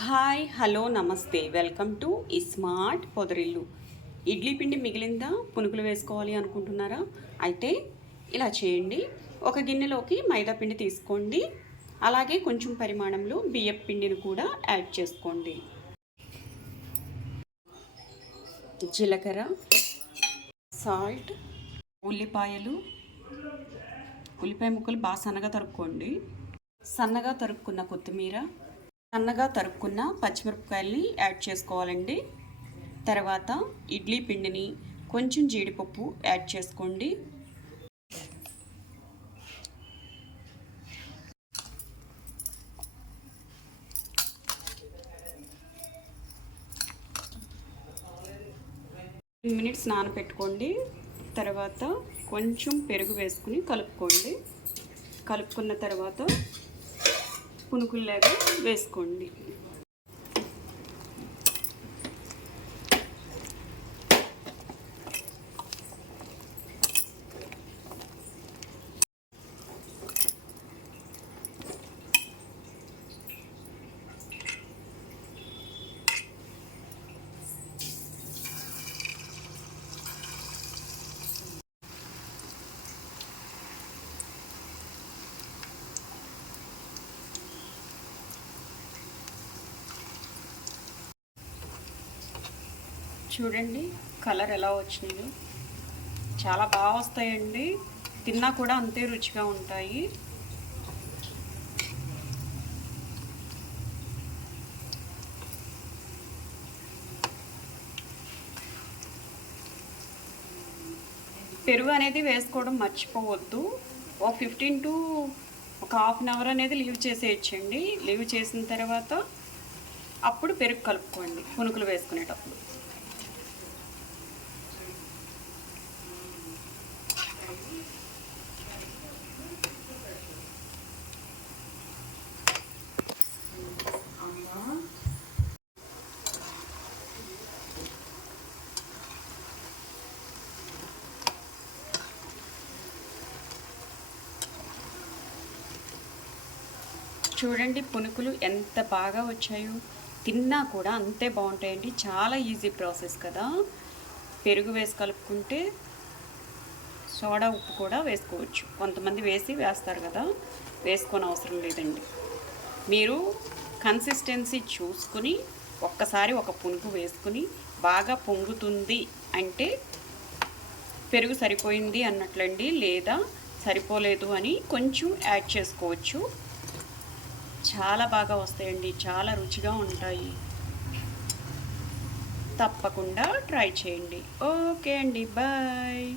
Hi hello నమస్తే. Welcome to smart పొదరిల్లు. ఇడ్లీ పిండి మిగిలిందా? పునుకులు వేసుకోవాలి అనుకుంటున్నారా? అయితే ఇలా చేయండి. ఒక గిన్నెలోకి మైదా పిండి తీసుకోండి. అలాగే కొంచెం పరిమాణంలో బియ్యం పిండిని కూడా యాడ్ చేసుకోండి. జీలకర్ర సాల్ట్ ఉల్లిపాయలు. ఉల్లిపాయ ముక్కలు బాగా సన్నగా తరుక్కోండి. సన్నగా తరుక్కున్న కొత్తిమీర సన్నగా తరుక్కున్న పచ్చిమిరపకాయల్ని యాడ్ చేసుకోవాలండి. తర్వాత ఇడ్లీ పిండిని కొంచెం జీడిపప్పు యాడ్ చేసుకోండి. మినిట్స్ నానబెట్టుకోండి తర్వాత కొంచెం పెరుగు వేసుకుని కలుపుకోండి. కలుపుకున్న తర్వాత పునుకుల్లాగా వేసుకోండి. చూడండి కలర్ ఎలా వచ్చినాయో. చాలా బాగా వస్తాయండి. తిన్నా కూడా అంతే రుచిగా ఉంటాయి. పెరుగు అనేది వేసుకోవడం మర్చిపోవద్దు. ఒక ఫిఫ్టీన్ టు ఒక హాఫ్ అన్ అవర్ అనేది లీవ్ చేసేయచ్చండి. లీవ్ చేసిన తర్వాత అప్పుడు పెరుగు కలుపుకోండి పునుకులు వేసుకునేటప్పుడు. చూడండి పునుకులు ఎంత బాగా వచ్చాయో. తిన్నా కూడా అంతే బాగుంటాయండి. చాలా ఈజీ ప్రాసెస్ కదా. పెరుగు వేసి కలుపుకుంటే సోడా ఉప్పు కూడా వేసుకోవచ్చు. కొంతమంది వేసి వేస్తారు కదా. వేసుకొని అవసరం లేదండి. మీరు కన్సిస్టెన్సీ చూసుకుని ఒక్కసారి ఒక పునుగు వేసుకుని బాగా పొంగుతుంది అంటే పెరుగు సరిపోయింది అన్నట్లండి. లేదా సరిపోలేదు అని కొంచెం యాడ్ చేసుకోవచ్చు. చాలా బాగా వస్తాయండి. చాలా రుచిగా ఉంటాయి. తప్పకుండా ట్రై చేయండి. ఓకే అండి. బాయ్.